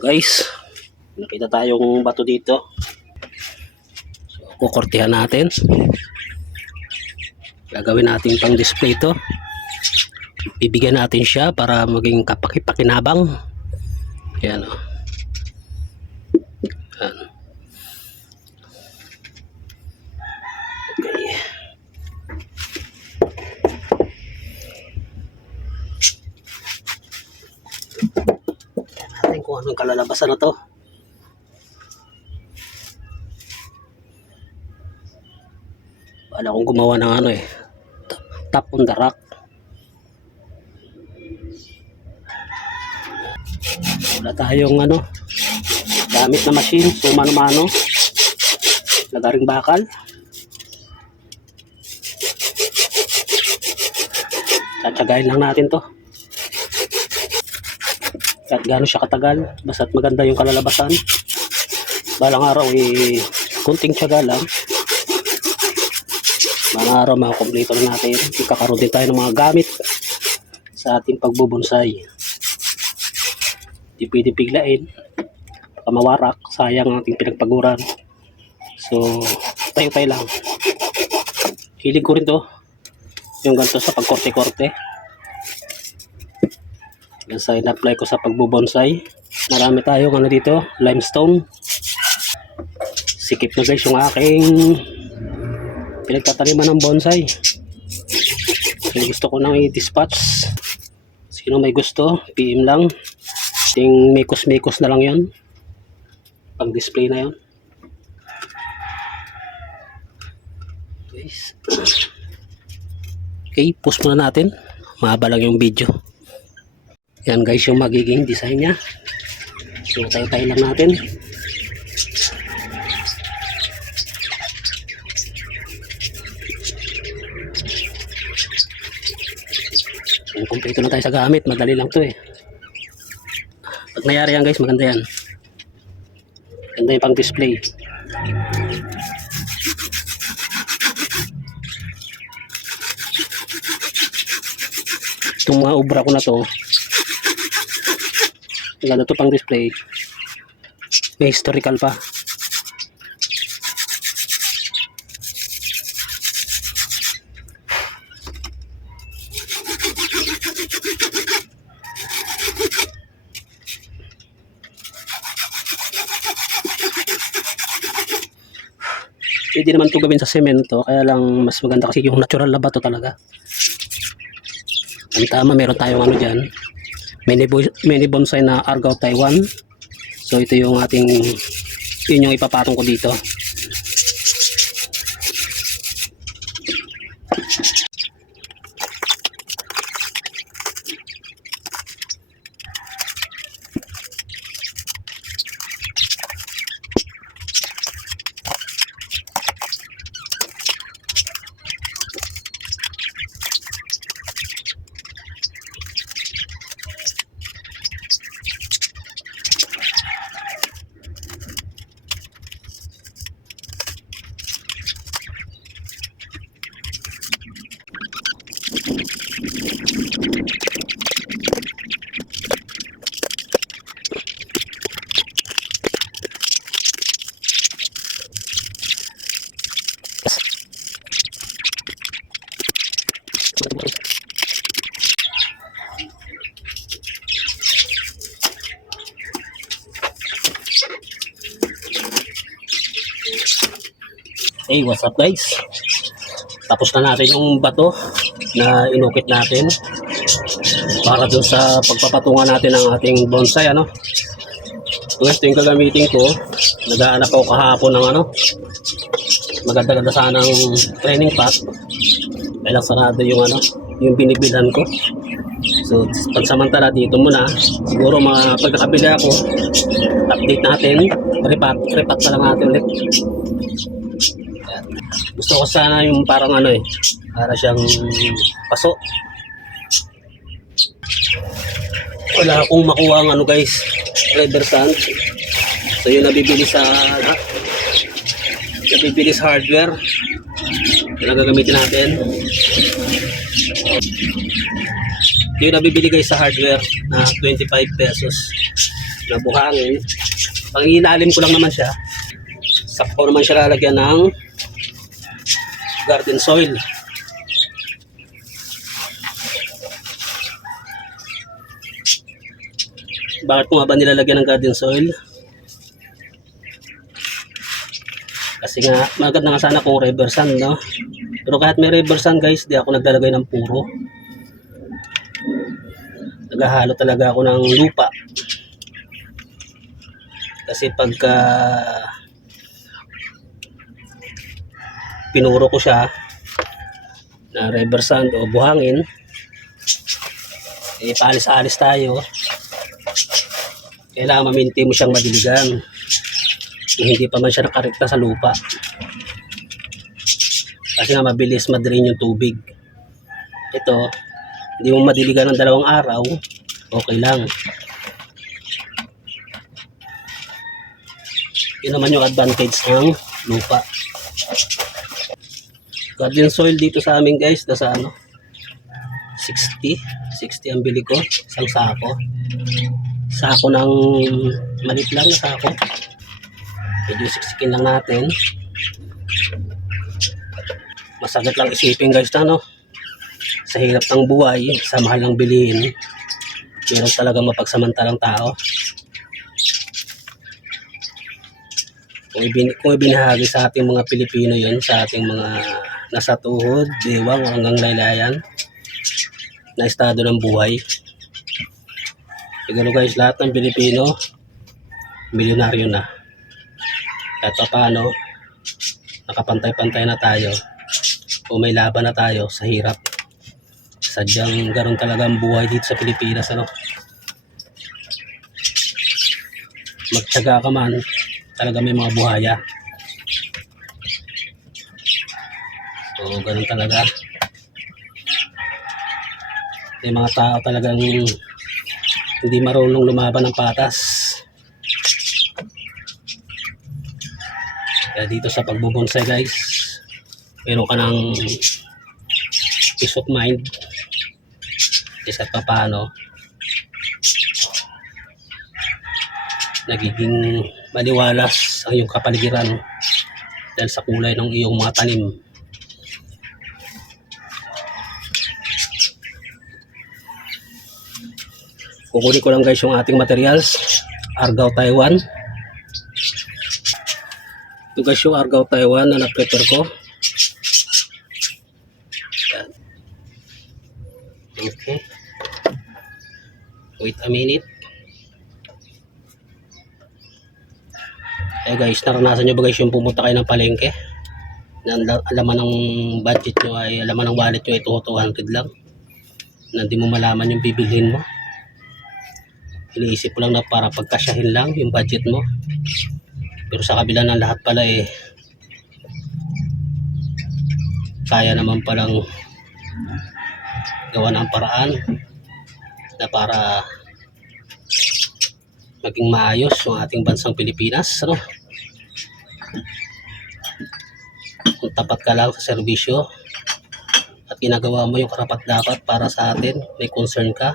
Guys, nakita tayong bato dito. So, kukortihan natin. Gagawin natin pang display to. Bibigyan natin siya para maging kapakipakinabang. Yan o. Yan. Okay. Natin kung anong kalalabasan na to. Wala akong gumawa ng ano eh, top on the rock. Wala tayong ano, gamit na machine, so mano-mano, lagaring bakal. Tsatsagayin lang natin to. Kahit gaano siya katagal, basta't maganda yung kalalabasan. Balang araw eh, kunting tsaga lang. Balang araw makakompleto na natin. Ikakaroon din tayo ng mga gamit sa ating pagbubonsay. Hindi pwede biglain, mawarak, sayang ang ating pinagpaguran. So tayo-tayo lang. Hilig ko rin to, yung ganito sa pagkorte-korte. Yan sa in-apply ko sa pagbubonsay. Marami tayong ano dito, limestone. Sikip na guys yung aking pinagtataniman ng bonsai. So gusto ko nang i-dispatch. Sino may gusto, PM lang. Ting mikos-mikos na lang yon, pang display na yon. Okay, post muna natin. Mahaba lang yung video. Yan guys yung magiging design nya. So tayo-tayo lang natin. Kung kumpleto na tayo sa gamit, madali lang to eh. Pag nangyari yan guys, maganda yan. Maganda yung pang display. Itong mga obra ko na to, maganda to pang display. May historical pa. Pwede naman ito gawin sa semento, kaya lang mas maganda kasi yung natural na bato talaga. Ang tama, meron tayong ano dyan, mini bonsai na Argao Taiwan. So ito yung ating, yun yung ipapatong ko dito. Hey, what's up guys? Tapos na natin yung bato na inukit natin para dun sa pagpapatungan natin ng ating bonsai, ano. Guys, ito yung gagamitin ko. Nag-aanap ako kahapon ng ano, maganda-ganda sanang training pack. Kailang sarado yung ano, yung binibilhan ko. So pansamantala dito muna, siguro mga pagkakabili ako, update natin, repat na lang natin ulit. Ayan. Gusto ko sana yung parang ano eh, para siyang paso. Wala akong makuha ang ano guys, rubber sand. So yun nabibili sa hardware. Yun ang gagamitin natin. Yung nabibili guys sa hardware na 25 pesos na buhangin. Pang ilalim ko lang naman siya. Sakto naman siya lalagyan ng garden soil. Bakit ko nga ba nilalagyan ng garden soil? Kasi nga maganda nga sana kung rubber sand, no? Pero kahit may rubber sand guys, di ako naglalagay ng puro. Naghahalo talaga ako ng lupa. Kasi pagka pinuro ko siya na rubber sand o buhangin, eh paalis-alis tayo. Kailangan maminti mo siyang madiligan. Hindi pa man siya nakarekta sa lupa. Kasi nga mabilis ma-drain yung tubig. Ito, hindi mo madiligan ng 2 araw, okay lang. Yun naman yung advantage ng lupa. Garden soil dito sa amin guys, nasa ano, 60 ang bili ko, isang sako ng malit lang na sako. Medyo siksikin lang natin. Masagat lang isipin guys na, no? Sa hirap ng buhay, sa mahal ng bilihin, meron talagang mapagsamantalang tao. Kung ibinahagi sa ating mga Pilipino yun, sa ating mga nasa tuhod, diwang, hanggang laylayan na estado ng buhay. Siguro guys, lahat ng Pilipino milyonaryo na. Kahit pa paano, nakapantay-pantay na tayo o may laban na tayo sa hirap. Sadyang garon talaga ang buhay dito sa Pilipinas, ano? Magtiyaga ka man, talaga may mga buhaya. So ganon talaga. May mga tao talagang hindi marunong lumaban ng patas. Kaya dito sa pagbubonsai guys, meron ka ng peace of mind. Isa pa paano, nagiging maliwalas ang iyong kapaligiran dahil sa kulay ng iyong mga tanim. Kukunin ko lang guys yung ating materials. Argao Taiwan. Ito guys yung Argao Taiwan na na-prepare ko. Yan. Okay. Wait a minute. Eh guys, naranasan nyo ba guys yung pumunta kayo ng palengke? Alaman ng budget nyo ay, alaman ng wallet nyo ay 200 lang. Na hindi mo malaman yung bibilhin mo. Iniisip ko lang na para pagkasyahin lang yung budget mo. Pero sa kabila ng lahat pala eh, kaya naman palang gawa ng paraan na para maging maayos yung ating bansang Pilipinas, ano? Kung tapat ka lang sa serbisyo at ginagawa mo yung karapat dapat para sa atin, may concern ka.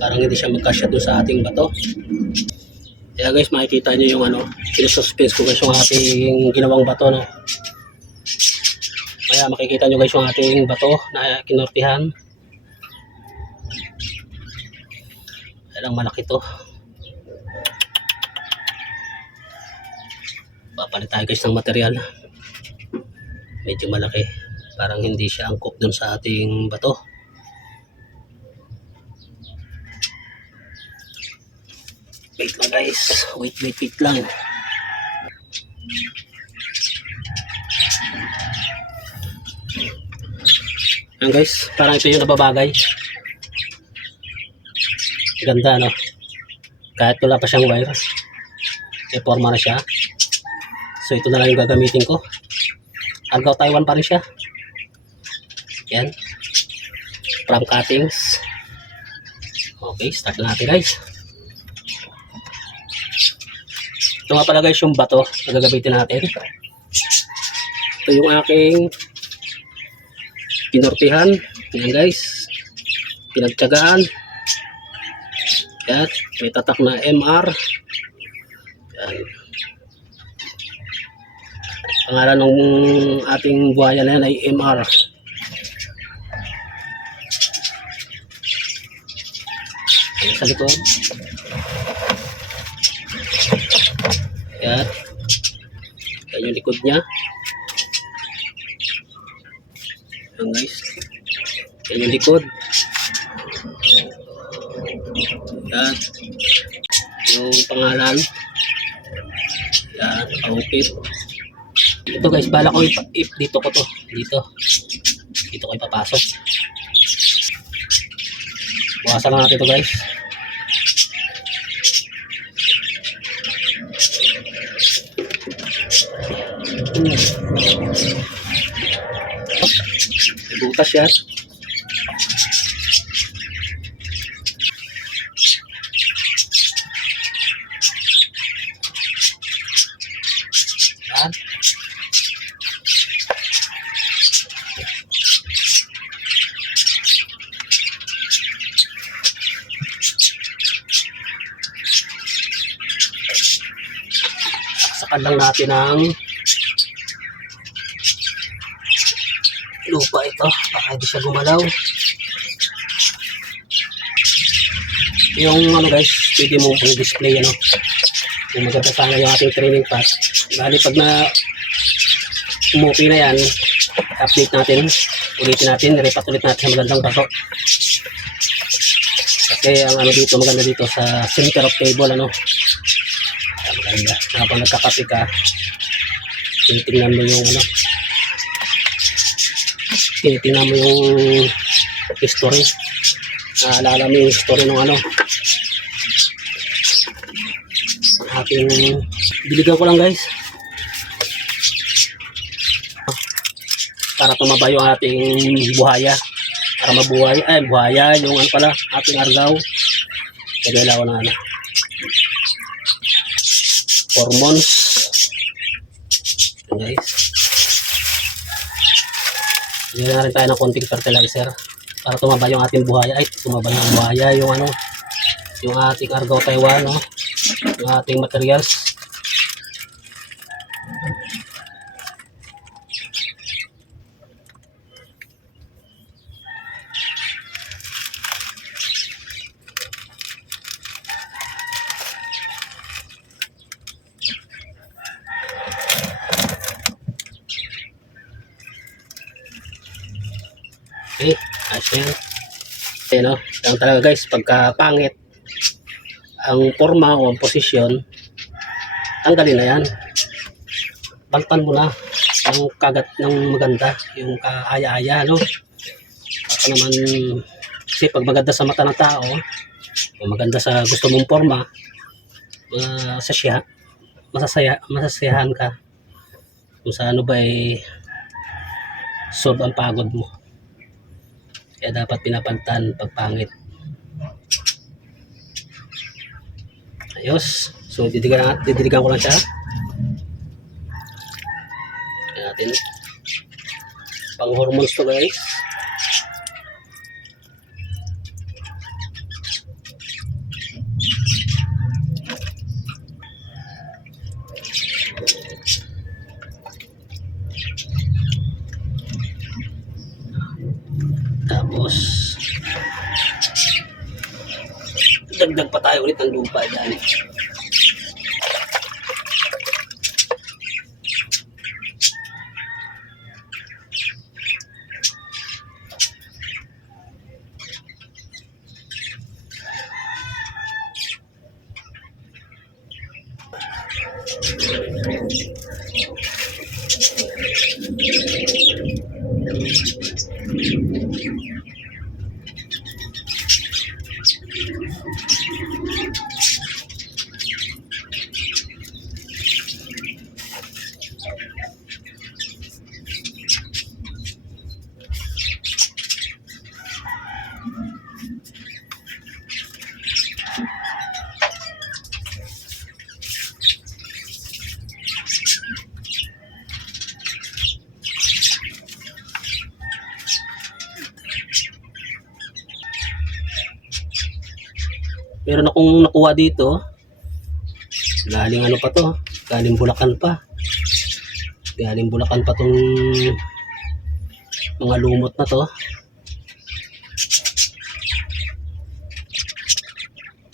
Parang hindi siya magkasya doon sa ating bato. Kaya guys, makikita nyo yung ano, sinususpense ko guys yung ating ginawang bato, no? Kaya makikita nyo guys yung ating bato na kinortihan. Kaya lang malaki to. Papalit tayo guys ng material. Medyo malaki. Parang hindi siya angkop doon sa ating bato. Wait lang guys. Wait lang. Ayan guys, parang ito yung nababagay. Ganda, no? Kahit wala pa siyang wire, may forma na siya. So ito na lang yung gagamitin ko. Argao Taiwan pa rin siya. Yan. From cuttings. Okay, start na natin guys. Ito nga pala guys yung bato na gagamitin natin. Ito yung aking pinortihan. Yan guys. Pinagtyagaan. Yan. May tatak na MR. Yan. Pangalan ng ating buhaya na yan ay MR. Yan sa likod. Yan. Yan yung likod niya. Yan guys. Yan yung likod. Yan. Yung pangalan. Yan. Pangupit. Ito guys, bala ko dito ko to. Dito ko ipapasok. Bukasan lang natin ito guys. Butas yan. Yan. Saksakan lang natin ang lupa ito baka hindi siya gumalaw. Yung ano guys, pwede mo pang display ano kung maganda sana yung ating training pot. Bali pag na umuwi na yan, update natin, ulitin natin, repat ulit natin sa magandang baso. Kasi ang ano dito, maganda dito sa center of table ano. Maganda. Habang nagkakape ka, tinitingnan mo yung ano, tinitingnan mo yung history. Naalala mo yung history ng ano. Ating biligan ko lang guys. Para tumaba yung ating buhaya. Para mabuhay. Ay, buhaya. Yung ano pala, ating argaw. Kagalaw na ano. Hormones. Guys. Bigyan na rin tayo ng konting fertilizer para tumaba yung ating buhaya. Ay, tumaba yung buhaya, yung ano, yung ating Argao Taiwan, no? Yung ating materials. Okay, ayos na yan. Okay, no? Yan talaga guys, pagka pangit ang forma o ang posisyon, tanggalin na yan. Baltan mo na ang kagat ng maganda, yung kaaya-aya, no? Baka naman, kasi pag maganda sa mata ng tao, o maganda sa gusto mong forma, masasayahan ka kung sa ano ba solve ang pagod mo. Kaya dapat pinapantan pag pangit. Ayos. So didiligan ko lang siya. Kaya natin pang hormones to guys. Tapos dagdag pa tayo ulit ng lupa dyan. Meron akong nakuha dito. Galing ano pa to? Galing Bulacan pa. Galing Bulacan pa tong mga lumot na to.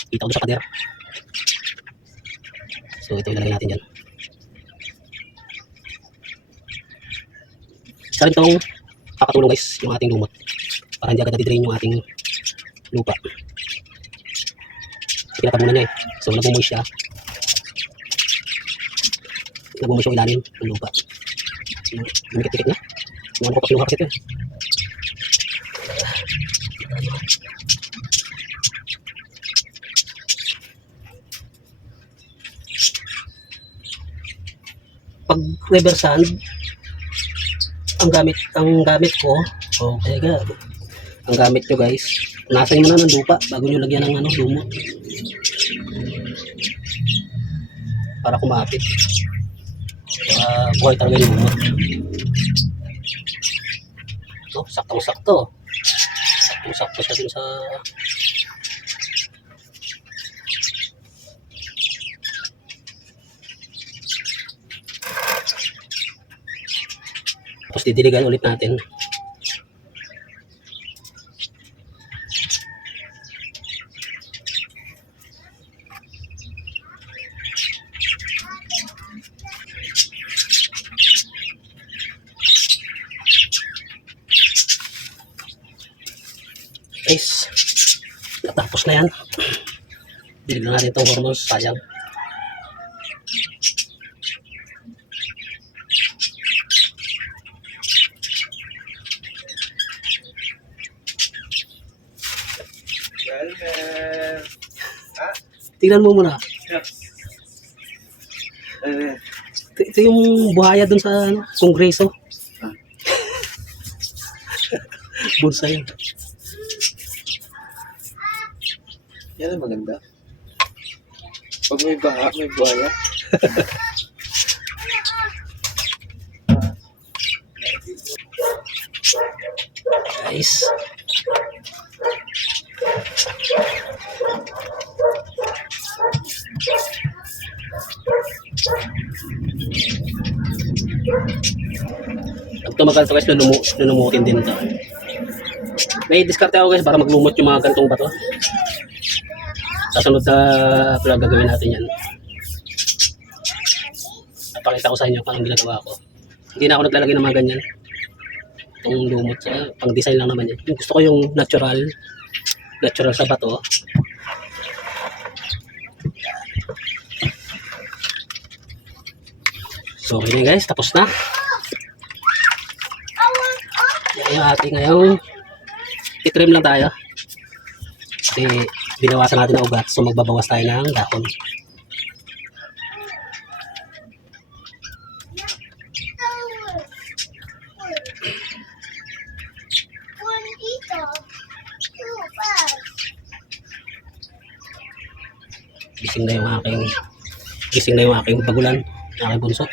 Kita ko sa pader. So ito ilalagay natin dyan. Isa rin itong kakatulong guys, yung ating lumot. Para hindi agad na-drain yung ating lupa. Pinatabunan niya eh. So nagmumoist siya. Nagmumoist yung ilalim ng lupa. Lumikit-tikit niya. Yung ano ko pa kinuha kasi ito eh. Pag river sand, ang gamit ko, okay ga. Ang gamit nyo guys, punasan mo na ng lupa bago nyo lagyan ng ano, lumot. Para kumapit. Buhay talaga yung lumot. No, saktong-sakto. Saktong-sakto siya dun sa tapos didiligan ulit natin. Guys, natapos na yan. Dilig na natin itong hormones, sayang. Tingnan mo muna. Ito yung buhaya dun sa ano, kongreso. Bulsa yun. Yan ang maganda. Pag may baha, may buhaya. Guys. Pag tumagal ito guys, nunumutin din ito. May diskarte ako guys para maglumot yung mga gantong bato. Sa sunod na vlog gagawin natin yan. Napakita ko sa inyo kung anong ginagawa ko. Hindi na ako naglalagay ng mga ganyan. Itong lumot, pang design lang naman yan. Yung gusto ko yung natural sa bato. So okay na guys, tapos na. Yan yung ating ngayong itrim lang tayo. Kasi binawasan natin ang ugat, so magbabawas tayo ng dahon. Gising na yung aking bagulan, aking bunso.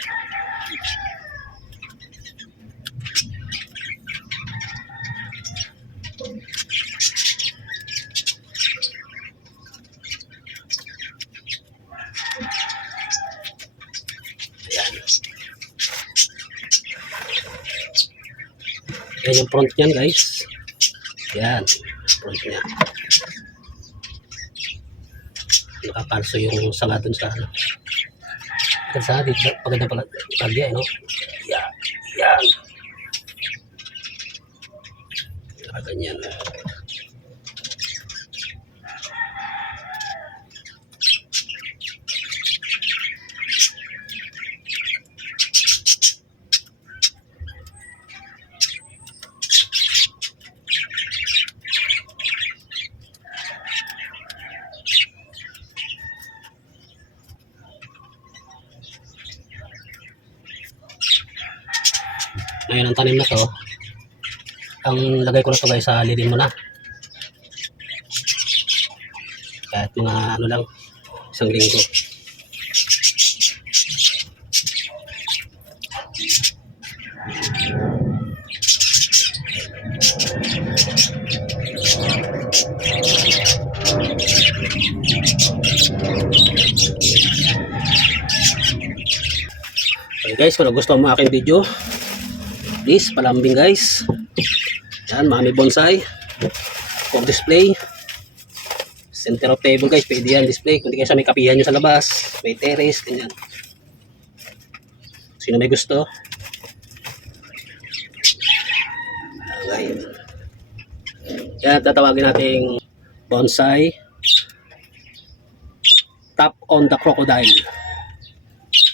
Yan yung front niyan guys. Yan, front niya. Nakakalso yung sanga dun sa ano. Sa dito, paganda pala pagya, no? Yan, yan. Ganyan. Ngayon ang tanim na to, ang lagay ko na to guys sa lilim muna. Kahit mga ano lang, isang linggo. Okay guys, kung nagustuhan mo aking video, please palambing guys. Yan, mami bonsai for display. Center of table guys, pwede yan display. Kung di kayo sa may kapihan nyo sa labas, may terrace, ganyan. Sino may gusto? Okay. Yan, tatawagin nating bonsai top on the crocodile.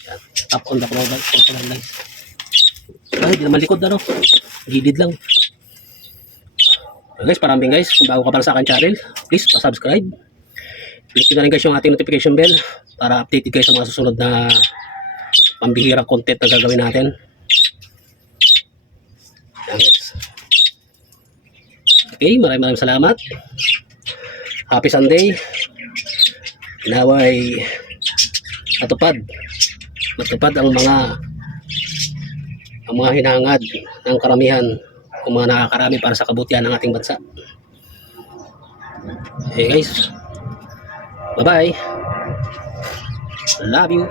Yan, top on the crocodile guys. Ay, di naman likod ano. Gilid lang. Okay guys, parambing guys. Kung bago ka para sa akin channel, please pa-subscribe. Click nyo na rin guys yung ating notification bell para updated kayo sa mga susunod na pambihirang content na gagawin natin. Yan guys. Okay, maraming salamat. Happy Sunday. Naway matupad ang mga hinangad ng karamihan o mga nakakarami para sa kabutihan ng ating bansa. Okay guys, bye bye, love you.